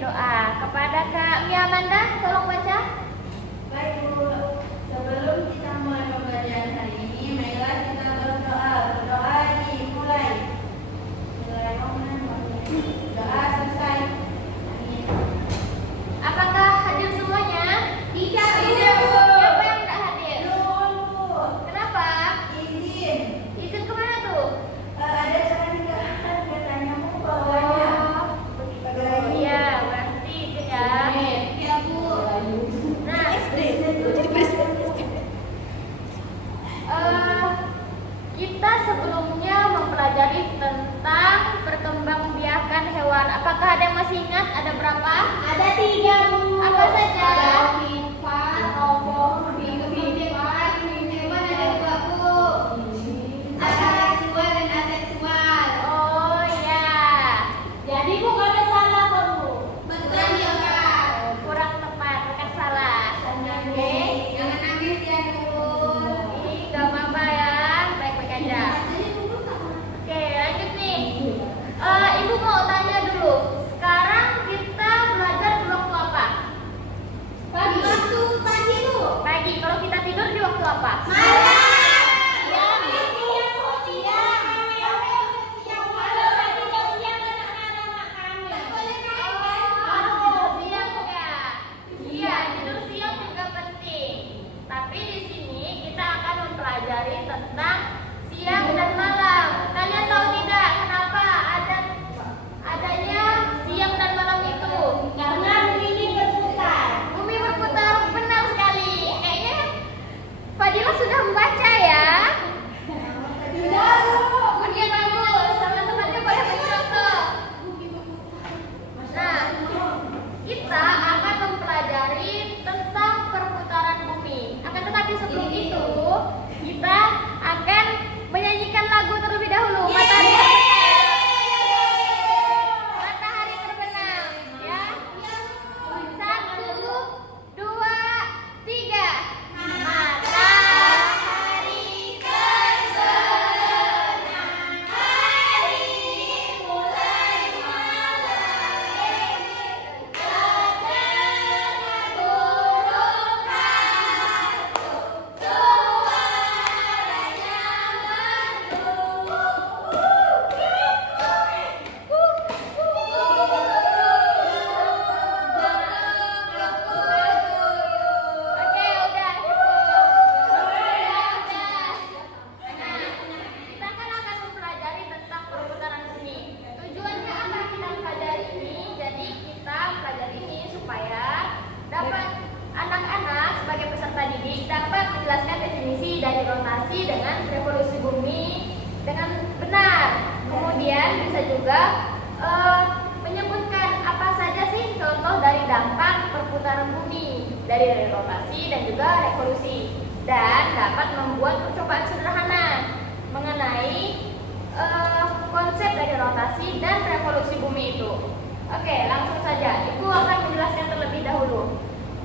berdoa. Kepada Kak Mia Amanda, tolong baca. Baik Bu, sebelum kita mulai pembelajaran hari ini, marilah kita berdoa. Berdoa dimulai. Bismillahirrahmanirrahim. Doa selesai. Amin. Apakah hadir semuanya? Tidak Bu. Siapa yang tidak hadir? Belum Bu. Kenapa? Izin. Izin kemana tuh? Ada pernikahan katanya Bu bawahnya. Oh iya, berarti izin ya. Ya Bu. Nah, kita sebelumnya mempelajari tentang perkembangbiakan hewan. Apakah ada yang masih ingat? Ada berapa? Ada 3 Bu. Apa saja? Ada Vivan, Ovo, Vivan, hewan ada 2 Bu. Ada seksual dan aseksual. Oh ya, Jadi bukan ada salah kok Bu. Betul ya Kak. kurang tepat, bukan salah. Oke. Jangan nangis ya Bu. Ini gak apa-apa ya, baik-baik aja. Oke, lanjut nih. Ibu mau tanya dulu. Sekarang kita belajar di waktu apa? Pagi Bu. Pagi. Kalau kita tidur di waktu apa? Malam. Oh, siang ya. Iya, tidur siang juga penting. Tapi di sini kita akan mempelajari tentang siang dan malam. Kalian tahu tidak kenapa adanya siang dan malam itu? Karena bumi berputar. Bumi berputar, benar sekali. Kayaknya Fadila sudah membaca ya. Sudah Bu. Kemudian bagus, teman-temannya pada mencontoh. Nah, kita akan mempelajari tentang perputaran bumi. Akan tetapi sebelum itu, kita akan menyanyikan lagu terlebih dahulu. Matahari terbenam, ya. 1, 2, 3. Matahari terbenam, hari mulai malam. Ketenangan burung suaranya Oke, udah cukup. Nah, kita kan akan mempelajari tentang perputaran bumi. Tujuannya apa kita pelajari ini? Jadi kita pelajari ini supaya dapat anak-anak sebagai peserta didik dapat menjelaskan definisi dari rotasi dengan revolusi bumi dengan benar. Kemudian bisa juga menyebutkan apa saja sih contoh dari dampak perputaran bumi dari rotasi dan juga revolusi, dan dapat membuat percobaan sederhana mengenai konsep dari rotasi dan revolusi bumi itu. Oke, langsung saja. Ibu akan menjelaskan terlebih dahulu.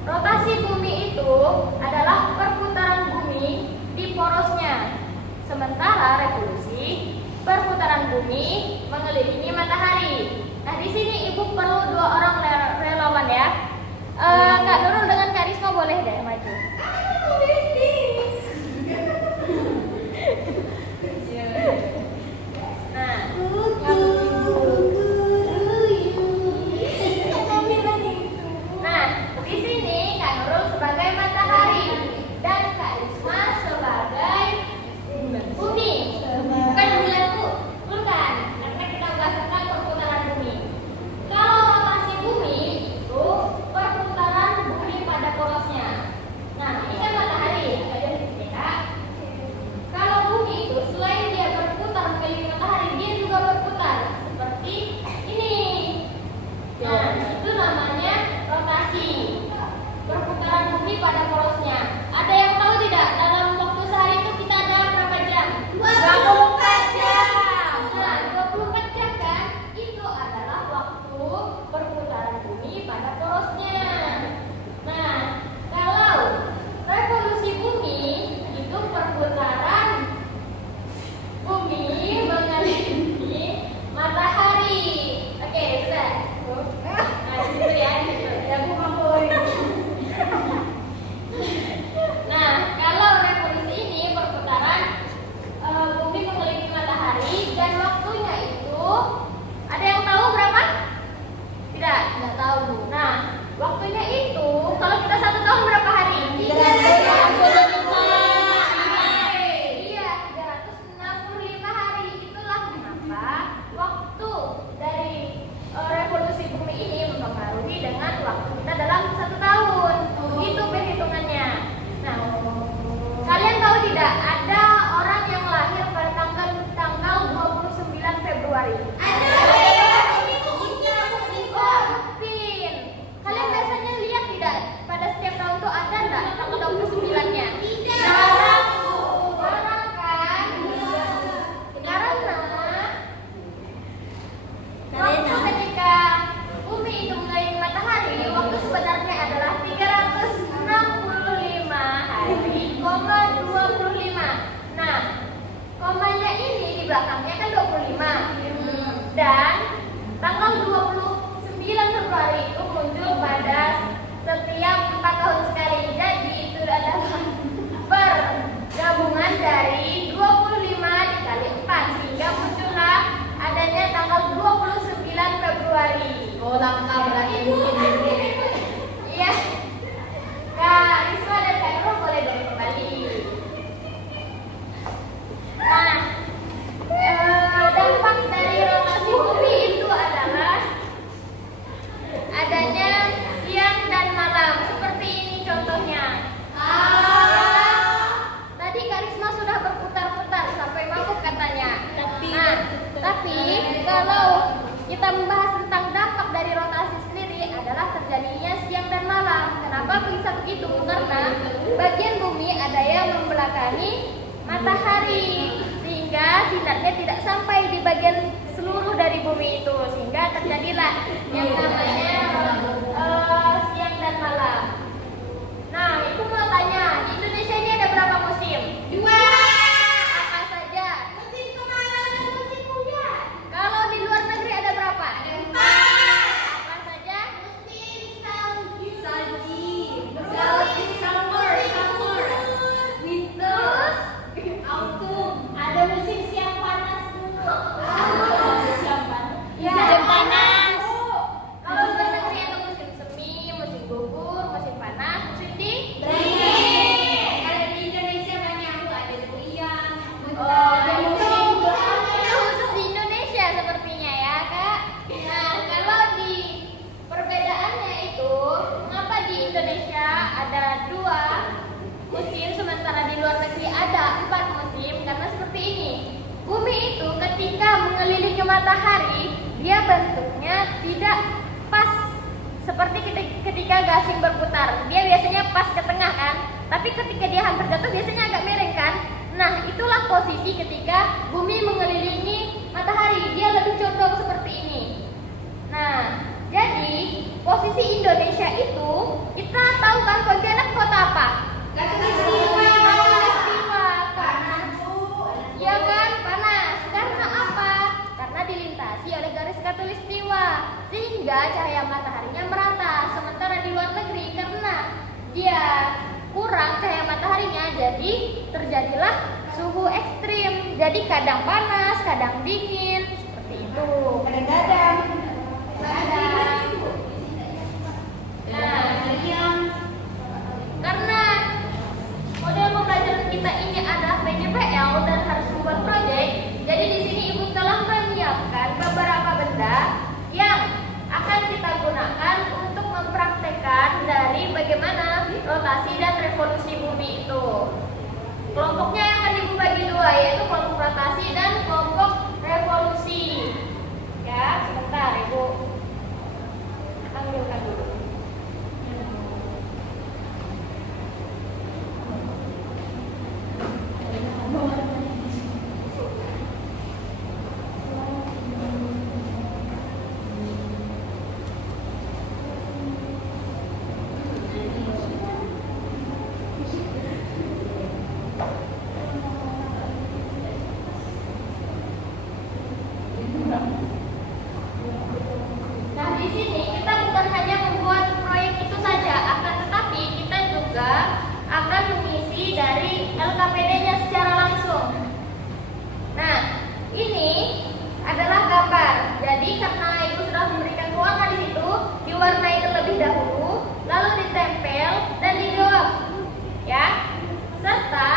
Rotasi bumi itu adalah perputaran bumi di porosnya. Sementara revolusi, perputaran bumi mengelilingi matahari. Nah, di sini Ibu perlu 2 orang relawan ya. Kak Nurul dengan Kak Risma boleh deh maju. Nah, Nah, di sini Kak Nurul sebagai matahari. belakangnya kan 25. Dan tanggal 29 Februari itu muncul pada setiap 4 tahun sekali. Jadi itu adalah pergabungan dari 25 dikali 4 sehingga muncullah adanya tanggal 29 Februari. Oh, langka berarti mungkin. Iya. Kak Risma dan Kak Nurul boleh dong kembali. Nah, dampak dari rotasi bumi itu adalah adanya siang dan malam. Seperti ini contohnya. Tadi Kak Risma sudah berputar-putar sampai mabuk katanya. Tapi kalau kita membahas tentang dampak dari rotasi sendiri adalah terjadinya siang dan malam. Kenapa bisa begitu? Karena bagian bumi ada yang membelakangi matahari sehingga sinarnya tidak sampai di bagian seluruh dari bumi itu sehingga terjadilah yang namanya siang dan malam. Nah, itu mau tanya, di Indonesia ini ada berapa musim? 2. Apa saja? Musim kemarau dan musim hujan. Kalau di luar negeri ada berapa? Ada 4. Apa saja? Musim salju. Summer. Winter. Autumn. Ada musim siang panas dulu. Siang panas. Kalau di luar negeri ada musim semi, musim gugur, musim panas, musim dingin. Kalau di Indonesia banyak ada durian. Ada musim khusus di Indonesia sepertinya ya Kak. Nah, kalau di perbedaannya itu, mengapa di Indonesia ada 2 musim sementara di luar negeri ada 4 musim? Karena seperti ini. Bumi itu ketika mengelilingi matahari, dia bentuknya tidak pas seperti ketika gasing berputar. Dia biasanya pas ke tengah kan, tapi ketika dia hampir jatuh biasanya agak miring kan. Nah, itulah posisi ketika bumi mengelilingi matahari, dia lebih condong seperti ini. Nah, jadi posisi Indonesia itu, kita tahu kan Pontianak kota apa? Katulistiwa. Panas. Iya kan, panas. Karena apa? Karena dilintasi oleh garis katulistiwa sehingga cahaya mataharinya merata. Sementara di luar negeri karena dia kurang cahaya mataharinya, jadi terjadilah suhu ekstrim. Jadi kadang panas, kadang dingin, seperti itu. Kadang-kadang. Karena model pembelajaran kita ini adalah PJPL dan harus membuat proyek, jadi di sini Ibu telah menyiapkan beberapa benda yang akan kita gunakan untuk mempraktekkan dari bagaimana rotasi dan revolusi bumi itu. Kelompoknya yang akan Ibu bagi 2, yaitu kelompok rotasi dan kelompok revolusi. Ya, sebentar Ibu panggilkan dulu. Nah, di sini kita bukan hanya membuat proyek itu saja, akan tetapi kita juga akan mengisi dari LKPD-nya secara langsung. Nah, ini adalah gambar. Jadi karena Ibu sudah memberikan pewarna di situ, diwarnai terlebih dahulu, lalu ditempel dan dijawab. Ya. Serta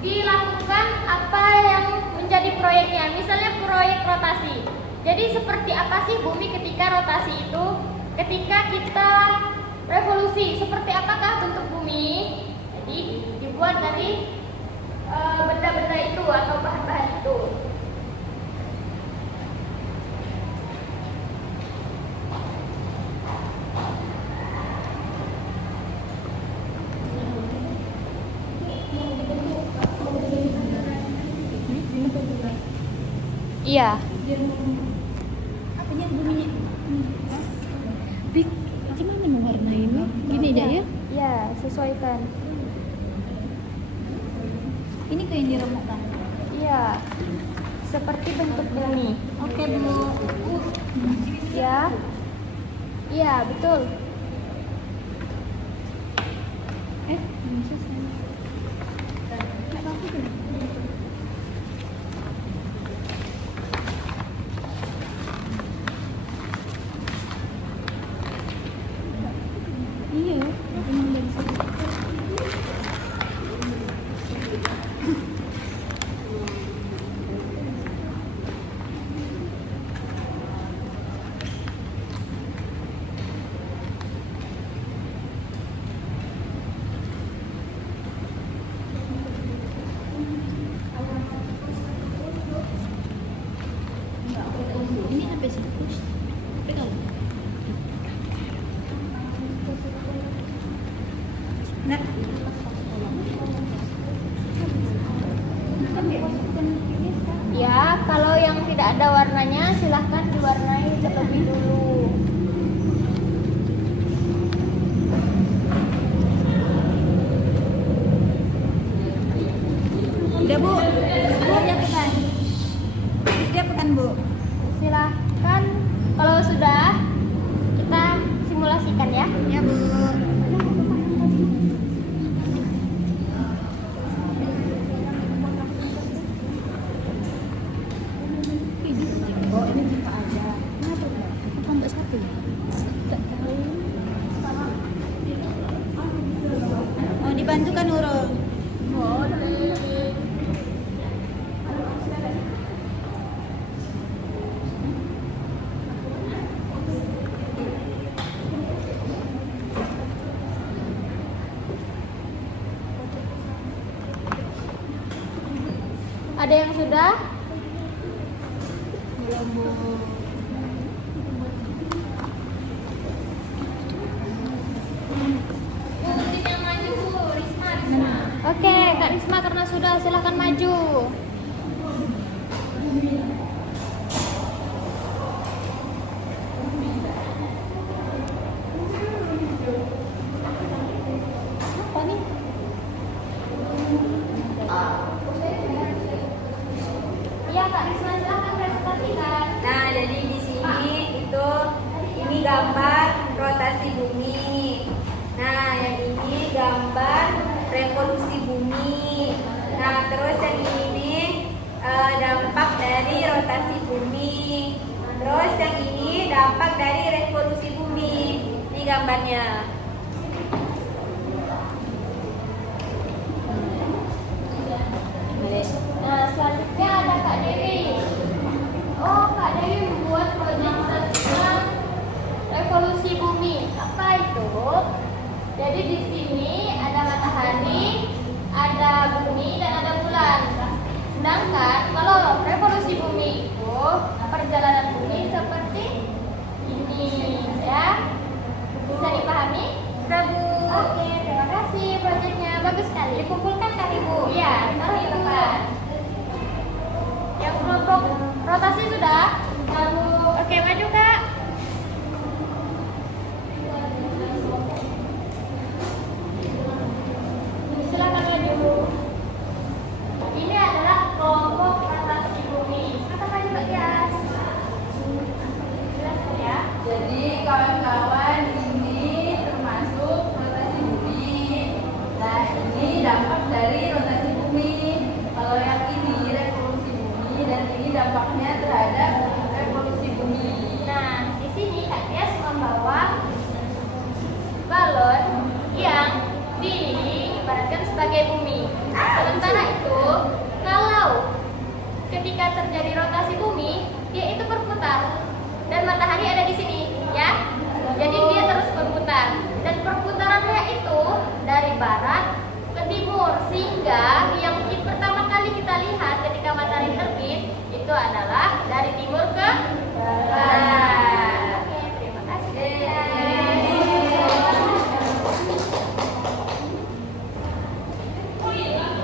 dilakukan apa yang menjadi proyeknya. Misalnya proyek rotasi. Jadi seperti apa sih bumi ketika rotasi itu? Ketika kita revolusi, seperti apakah bentuk bumi? Jadi dibuat dari benda-benda itu atau bahan-bahan itu. Iya. Apanya buminya? Dik, gimana mewarnainya? Gini aja ya? Iya, sesuaikan. Ini kayak diremukkan. Iya. seperti bentuk bumi. Oke, Bu. Ya. Iya, betul. Belum selesai. Nggak apa-apa, Bu. Iya, emang dari situ. Ini sampai situ. Pegang. Nah. Ya, kalau yang tidak ada warnanya silahkan diwarnai terlebih dulu. Udah, Bu. Sudah pekan. Sudah pekan, Bu. Silahkan, kalau sudah kita simulasikan ya. Ya, Bu. Oh, ini jika aja. Kenapa, Bu? Apa mbak satu? Tak tahu. Oh, dibantu kan Nurul? Ada yang sudah? Belum, Bu. Oke, Kak Risma karena sudah silahkan maju. Apa nih? Iya Kak Risma silahkan presentasikan. Nah, jadi di sini ini gambar rotasi bumi. Nah, yang ini gambar revolusi bumi. Nah, terus yang ini dampak dari rotasi bumi. Terus yang ini dampak dari revolusi bumi. Ini gambarnya. Nah, selanjutnya ada Kak Dewi. Oh, Kak Dewi membuat proyek tentang revolusi bumi. Apa itu? Jadi di sini ada matahari, ada bumi dan ada bulan. Sedangkan kalau revolusi bumi itu perjalanan bumi seperti ini, ya. Bisa dipahami? Oke, terima kasih proyeknya. Bagus sekali. Dikumpulkan kan Ibu? Iya, taruh di depan. Yang kelompok rotasi sudah? Oke, maju Kak. Silakan maju. Ini adalah kelompok rotasi bumi. Katakan Mbak Tias. Jelas ya? Jadi kawan-kawan, ini termasuk rotasi bumi. Nah, ini dampak dari rotasi bumi. Kalau yang ini revolusi bumi dan ini dampaknya terhadap revolusi bumi. Nah, di sini Kak Tias membawa balon yang diibaratkan sebagai bumi. Sementara itu, kalau ketika terjadi rotasi bumi, dia itu berputar dan matahari ada di sini, ya. Jadi dia terus berputar dan perputarannya itu dari barat ke timur, sehingga yang pertama kali kita lihat ketika matahari terbit itu adalah dari timur ke barat. Oke, terima kasih.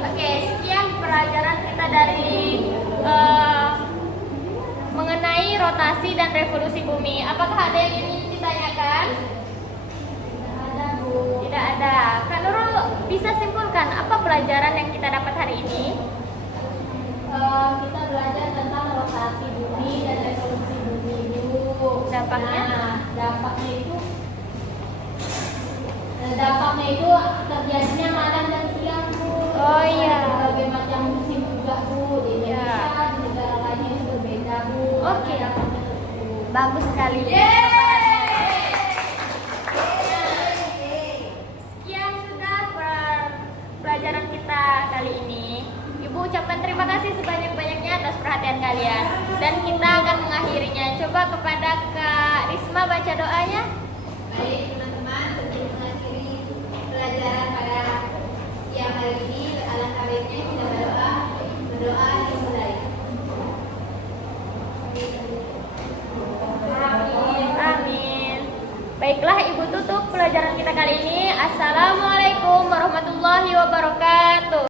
Oke, sekian pelajaran kita dari mengenai rotasi dan revolusi bumi. Apakah ada yang ingin ditanyakan? Tidak ada. Kak Nurul bisa simpulkan apa pelajaran yang kita dapat hari ini? Kita belajar tentang rotasi bumi dan revolusi bumi dulu. Dampaknya? Dampaknya itu terjadinya malam dan siang, Bu. Oh, iya. Berbagai macam musim juga, Bu. Di Iya. Indonesia, di negara lainnya itu berbeda, Bu. Oke. Dampaknya tersebut. Bagus sekali. Sekian sudah pelajaran kita kali ini. Ibu ucapkan terima kasih sebanyak-banyaknya atas perhatian kalian. Dan kita akan mengakhirinya. Coba kepada Kak Risma baca doanya. Baik teman-teman, sebelum mengakhiri pelajaran pada siang hari ini, alangkah baiknya kita berdoa dimulai. Amin. Baiklah, Ibu tutup pelajaran kita kali ini. Assalamualaikum warahmatullahi wabarakatuh.